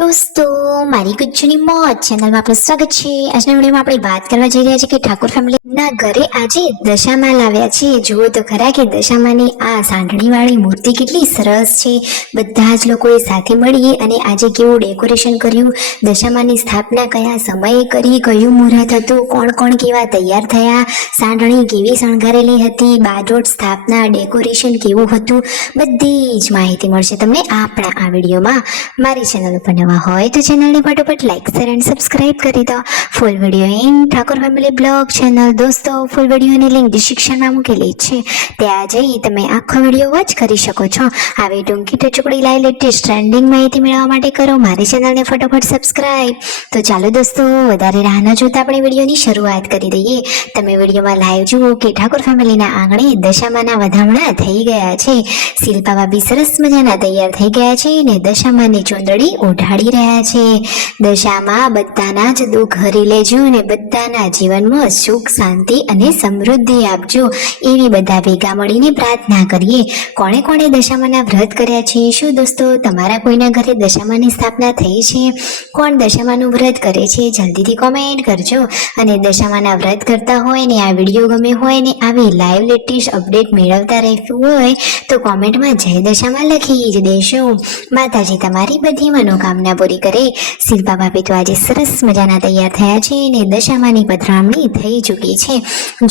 दोस्तों मारी गुज्जूनी मौज चैनल में आपનું સ્વાગત છે। આજના વિડીયોમાં આપણે વાત કરવા જઈ રહ્યા છીએ કે ઠાકોર ફેમિલીના ઘરે આજે દશામાં લાવ્યા છે। જુઓ તો ખરા કે દશામાની આ સાંઢણીવાળી મૂર્તિ કેટલી સરસ છે। બધા જ લોકોએ સાથે મળી અને આજે કેવું ડેકોરેશન કર્યું, દશામાની સ્થાપના કયા સમયે કરી, કયું મુહૂર્ત હતું, કોણ કોણ કેવા તૈયાર થયા, સાંઢણી કેવી શણગારેલી હતી, બાજોટ સ્થાપના ડેકોરેશન કેવું હતું, બધી જ માહિતી મળશે તમને આપણા આ વિડીયોમાં। મારી ચેનલ ઉપર નવા હોય તો ચેનલને ફટાફટ લાઈક શેર એન્ડ સબસ્ક્રાઇબ કરી દો। Full video in Thakor family blog channel દોસ્તો ફૂલ વિડીયોની લિંક ડિસ્ક્રિપ્શનમાં મૂકેલી છે, ત્યાં જઈ તમે આખો વિડીયો વોચ કરી શકો છો। આવી ટૂંકી ટચુકડી લાઈવ લેટેસ્ટ ટ્રેન્ડિંગ માહિતી મેળવવા માટે કરો મારી ચેનલને ફટાફટ સબસ્ક્રાઇબ। તો ચાલો દોસ્તો વધારે રાહ ન જોતા આપણે વિડીયોની શરૂઆત કરી દઈએ। તમે વિડીયોમાં લાઈવ જુઓ કે ઠાકોર ફેમિલીના આંગણે દશામાના વધામણા થઈ ગયા છે। શિલ્પા ભાભી સરસ મજાના તૈયાર થઈ ગયા છે અને દશામાની ચુંદડી ઓઢાડી રહ્યા છે। દશામાં બધાના જ દુઃખ હરી લેજો અને બધાના જીવનમાં સુખ શાંતિ અને સમૃદ્ધિ આપજો, એવી બધા ભેગા મળીને પ્રાર્થના કરીએ। કોણે કોણે દશામાના વ્રત કર્યા છે? શું દોસ્તો તમારા કોઈના ઘરે દશામાની સ્થાપના થઈ છે? કોણ દશામાનું વ્રત કરે છે? જલ્દીથી કોમેન્ટ કરજો। અને દશામાના વ્રત કરતા હોય ને આ વિડીયો ગમે હોય ને આવી લાઈવ લેટેસ્ટ અપડેટ મેળવતા રહેવું હોય તો કોમેન્ટમાં જય દશામાં લખી જ દેશો। માતાજી તમારી બધી મનોકામના પૂરી કરે। શિલ્પા ભાભી તો આજે સરસ મજાના તૈયાર થયા છે અને દશામાની પધરામણી થઈ ચૂકી છે।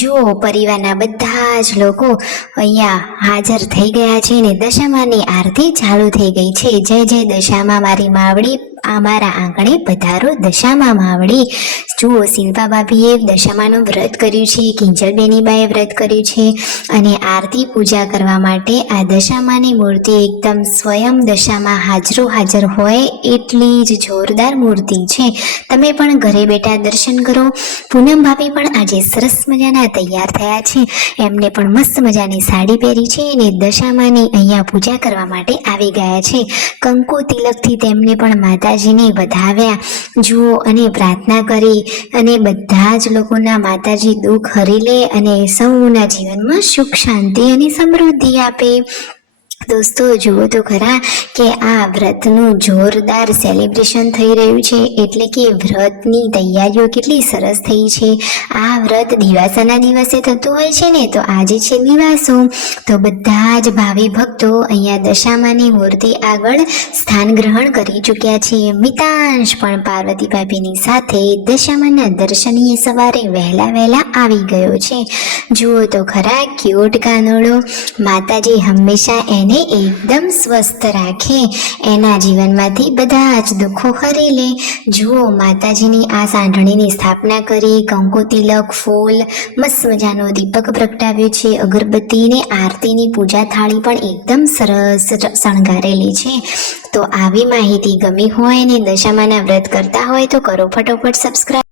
જુઓ પરિવારના બધા જ લોકો અહીંયા હાજર થઈ ગયા છે અને દશામાની આરતી ચાલુ થઈ ગઈ છે। જય જય દશામાં મારી માવડી, અમારા આંગણે પધારો દશામાં માવડી। જુઓ શિલ્પા ભાભીએ દશામાનું વ્રત કર્યું છે, કિંજલબેનીબાએ વ્રત કર્યું છે અને આરતી પૂજા કરવા માટે આ દશામાની મૂર્તિ એકદમ સ્વયં દશામાં હાજર હોય એટલી જ જોરદાર મૂર્તિ છે। તમે પણ ઘરે બેઠા દર્શન કરો। પૂનમ ભાભી પણ આજે સરસ મજાના તૈયાર થયા છે, એમને પણ મસ્ત મજાની સાડી પહેરી છે અને દશામાની અહીંયા પૂજા કરવા માટે આવી ગયા છે। કંકુ તિલકથી તેમને પણ માતાજીને વધાવ્યા। જુઓ અને પ્રાર્થના કરી અને બધા જ લોકોના માતાજી દુઃખ હરી લે અને સૌના જીવનમાં સુખ શાંતિ અને સમૃદ્ધિ આપે। દોસ્તો જુઓ તો ખરા કે આ વ્રતનું જોરદાર સેલિબ્રેશન થઈ રહ્યું છે, એટલે કે વ્રતની તૈયારીઓ કેટલી સરસ થઈ છે। આ વ્રત દિવાસાના દિવસે થતું હોય છે ને, તો આજે છે દિવાસો, તો બધા જ ભાવિ ભક્તો અહીંયા દશામાની મૂર્તિ આગળ સ્થાન ગ્રહણ કરી ચૂક્યા છે। મિતાંશ પણ પાર્વતી ભાભીની સાથે દશામાના દર્શનીય સવારે વહેલા આવી ગયો છે। જુઓ તો ખરા ક્યુટ કાનોડો, માતાજી હંમેશા એને એકદમ સ્વસ્થ રાખે, એના જીવનમાંથી બધા જ દુઃખો હરી લે। જુઓ માતાજીની આ સાંઢણીની સ્થાપના કરી, કંકુ તિલક, ફૂલ, મસ્ત મજાનો દીપક પ્રગટાવ્યો છે, અગરબત્તીને આરતીની પૂજા થાળી પણ એકદમ સરસ શણગારેલી છે। તો આવી માહિતી ગમી હોય ને દશામાના વ્રત કરતા હોય તો કરો ફટોફટ સબસ્ક્રાઇબ।